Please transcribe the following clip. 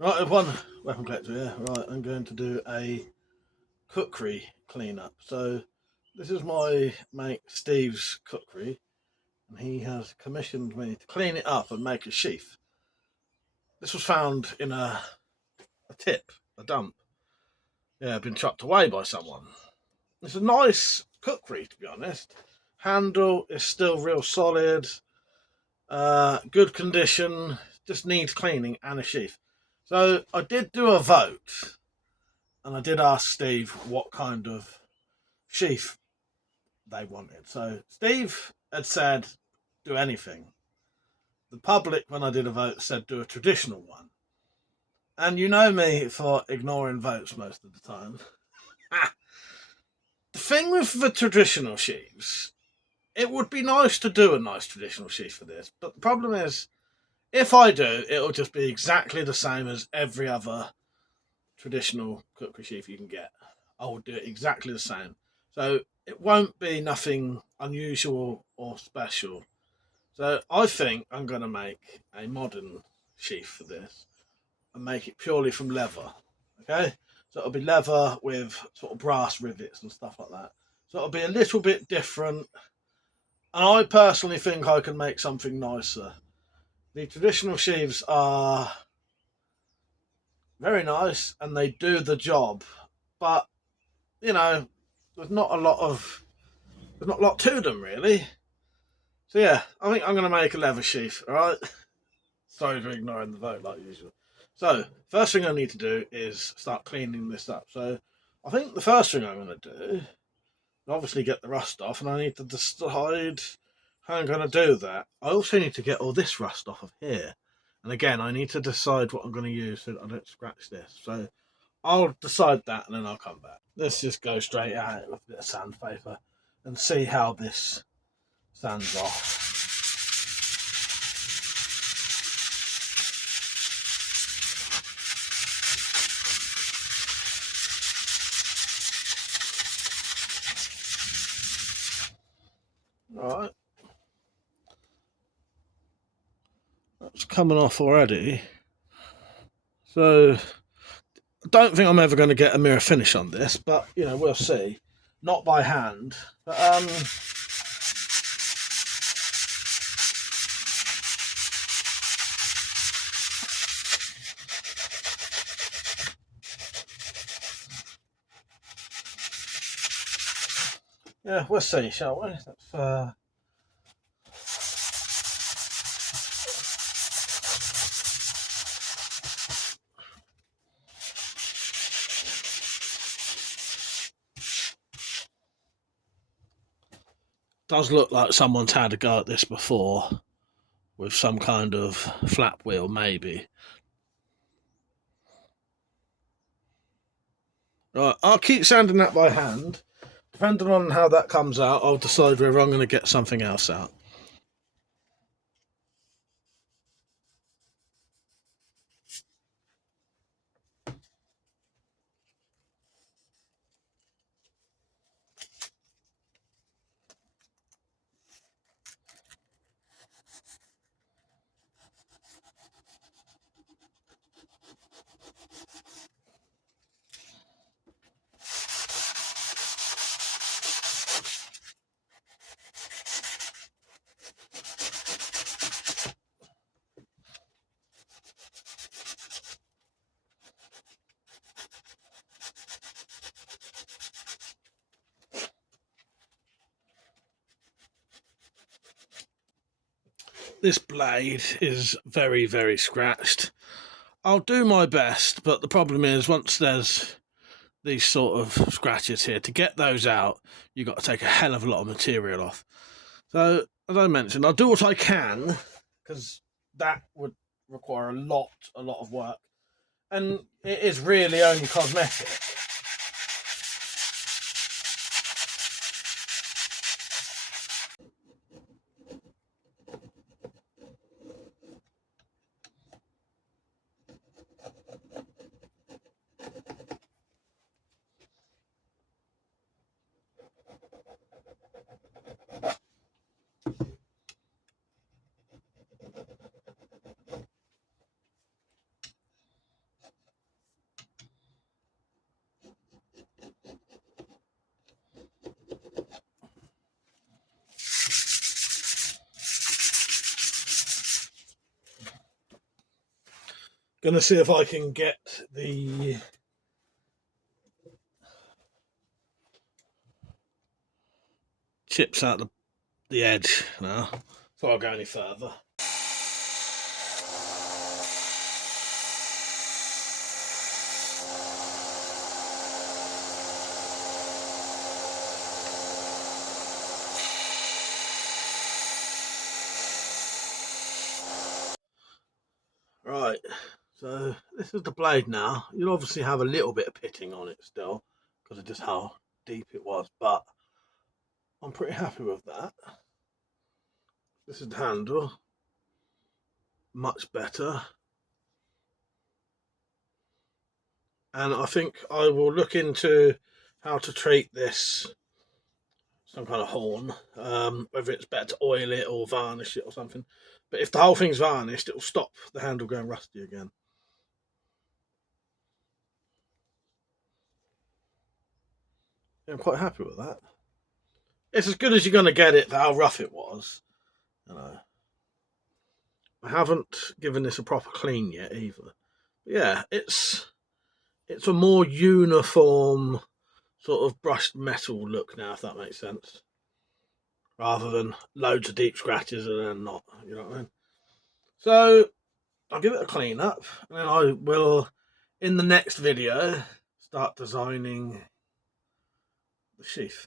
Right, everyone, weapon collector here. Right, I'm going to do a Kukri cleanup. So, this is my mate Steve's Kukri, and he has commissioned me to clean it up and make a sheath. This was found in a tip, a dump. Yeah, been chucked away by someone. It's a nice Kukri, to be honest. Handle is still real solid, good condition, just needs cleaning and a sheath. So, I did do a vote. And I did ask Steve what kind of sheath they wanted. So Steve had said, do anything. The public, when I did a vote, said do a traditional one. And you know me for ignoring votes most of the time. The thing with the traditional sheaths, it would be nice to do a nice traditional sheath for this. But the problem is, if I do, it'll just be exactly the same as every other traditional cookery sheath you can get. I will do it exactly the same. So it won't be nothing unusual or special. So I think I'm going to make a modern sheath for this and make it purely from leather. Okay? So it'll be leather with sort of brass rivets and stuff like that. So it'll be a little bit different. And I personally think I can make something nicer. The traditional sheaths are very nice and they do the job. But, you know, there's not a lot to them really. So yeah, I think I'm gonna make a leather sheath, alright? Sorry for ignoring the vote like usual. So, first thing I need to do is start cleaning this up. So I think the first thing I'm gonna do is obviously get the rust off, and I need to decide how I'm gonna do that. I also need to get all this rust off of here. And again, I need to decide what I'm gonna use so that I don't scratch this. So I'll decide that and then I'll come back. Let's just go straight at it with a bit of sandpaper and see how this sands off. Right, that's coming off already. So I don't think I'm ever going to get a mirror finish on this, but you know, we'll see. Not by hand, but yeah, we'll see, shall we? That's does look like someone's had a go at this before with some kind of flap wheel, maybe. Right, I'll keep sanding that by hand. Depending on how that comes out, I'll decide whether I'm going to get something else out. This blade is very, very scratched. I'll do my best, but the problem is once there's these sort of scratches here, to get those out, you've got to take a hell of a lot of material off. So, as I mentioned, I'll do what I can, because that would require a lot of work. And it is really only cosmetic. Gonna see if I can get the chips out the edge now, before I go any further. Right, so this is the blade now. You'll obviously have a little bit of pitting on it still, because of just how deep it was, but I'm pretty happy with that. This is the handle, much better. And I think I will look into how to treat this, some kind of horn, whether it's better to oil it or varnish it or something. But if the whole thing's varnished, it will stop the handle going rusty again. Yeah, I'm quite happy with that. It's as good as you're going to get it for how rough it was. You know, I haven't given this a proper clean yet either. But yeah, it's a more uniform sort of brushed metal look now, if that makes sense, rather than loads of deep scratches and then not. You know what I mean? So I'll give it a clean up, and then I will, in the next video, start designing the sheath.